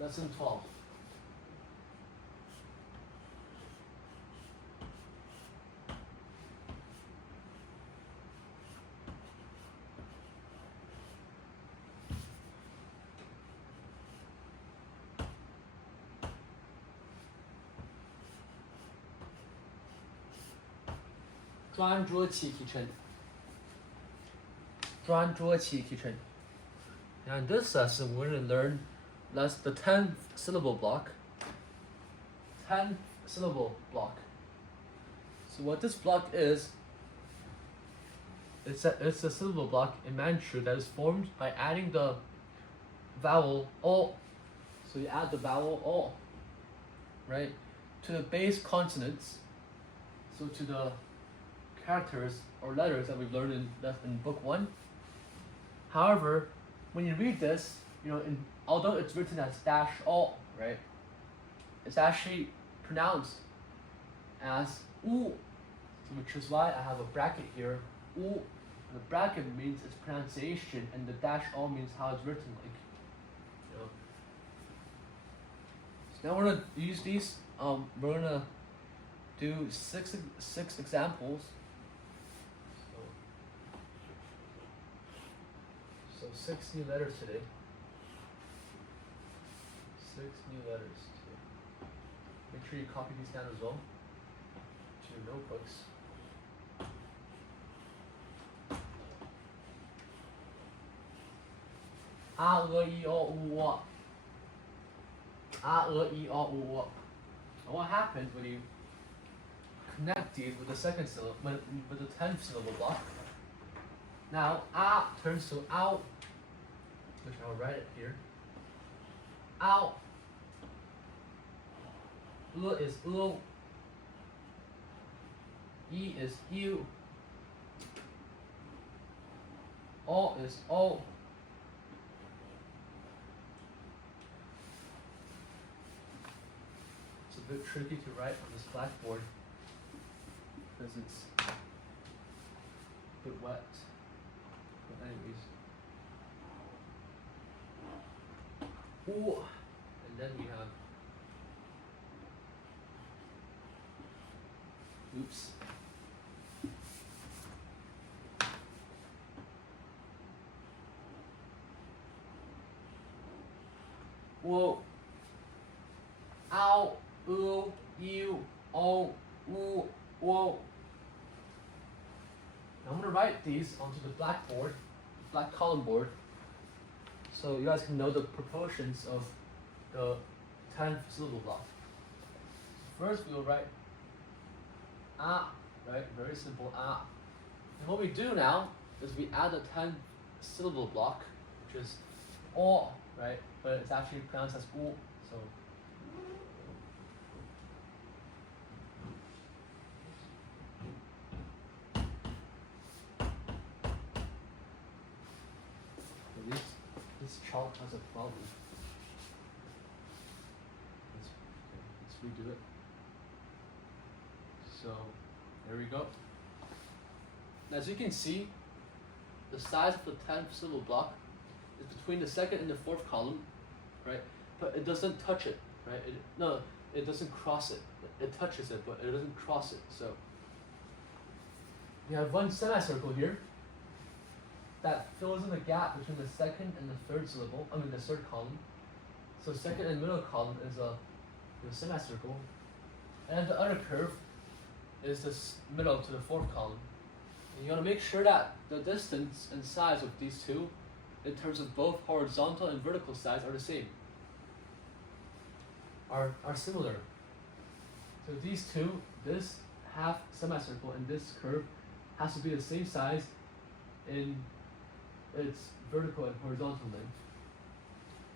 Lesson 12. Dran zhuo qi qi chen. Dran zhuo qi qi chen. Now in this lesson, we're going to learn that's the 10th syllable block. 10th syllable block. So what this block is, it's a syllable block in Manchu that is formed by adding the vowel o. So you add the vowel o, right, to the base consonants. So to the characters or letters that we've learned in book 1. However, when you read this, although it's written as dash o, right, it's actually pronounced as u, which is why I have a bracket here. U, the bracket means its pronunciation, and the dash o means how it's written. So now we're gonna use these. We're gonna do six examples. So 6 new letters today. 6 new letters today. Make sure you copy these down as well to your notebooks. A, E, I, O, U, A. A, E, I, O, U, A. And what happens when you connect these with the second syllable, with the 10th syllable block? Now, a turns to ow, which I'll write it here. Ow. Is E is U. O is O. It's a bit tricky to write on this blackboard because it's a bit wet. But anyways. Ooh. And then we have, oops. Whoa. Ow, oo, you, o, oo, whoa. Now I'm going to write these onto the blackboard, black column board, so you guys can know the proportions of the 10th syllable block. First we will write a, right? Very simple a. And what we do now is we add the 10th syllable block, which is o, right? But it's actually pronounced as u. So this chalk has a problem. Let's redo it. So there we go. As you can see, the size of the 10th syllable block is between the second and the fourth column, right? But it doesn't touch it, right? It doesn't cross it. It touches it, but it doesn't cross it. So we have one semicircle here that fills in the gap between the second and the third syllable. The third column. So second and middle column is a semicircle, and the other curve is this middle to the fourth column. And you want to make sure that the distance and size of these two, in terms of both horizontal and vertical size, are the same. Are similar. So these two, this half semicircle and this curve, has to be the same size in its vertical and horizontal length,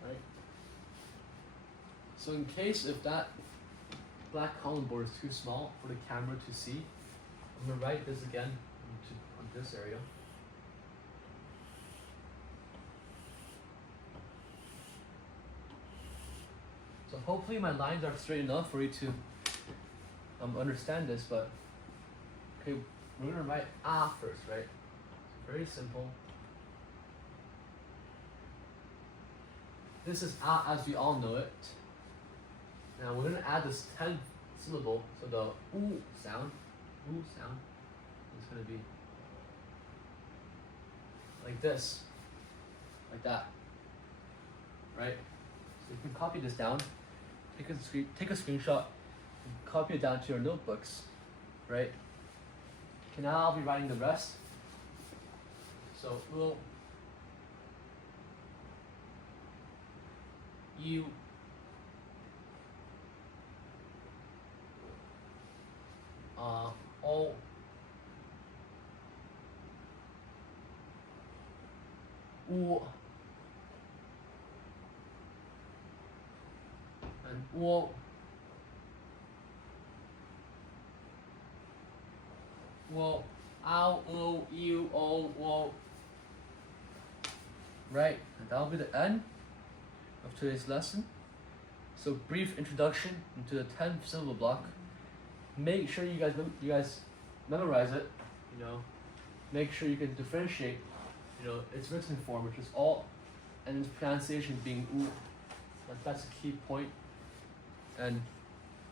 right? So in case if that black column board is too small for the camera to see, I'm going to write this again on this area. So hopefully my lines are straight enough for you to understand this, but okay, we're going to write a first, right? Very simple. This is a as we all know it. Now we're gonna add this 10th syllable, so the oo sound is gonna be like this, like that, right? So you can copy this down, take a screenshot, and copy it down to your notebooks, right? Okay, now I'll be writing the rest. So we'll you all and wo ow you wo, right? And that'll be the end of today's lesson. So brief introduction into the 10th syllable block. Make sure you guys memorize it. You know, make sure you can differentiate. You know, its written form, which is all, and its pronunciation being oo. That's a key point. And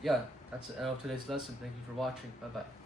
yeah, that's the end of today's lesson. Thank you for watching. Bye bye.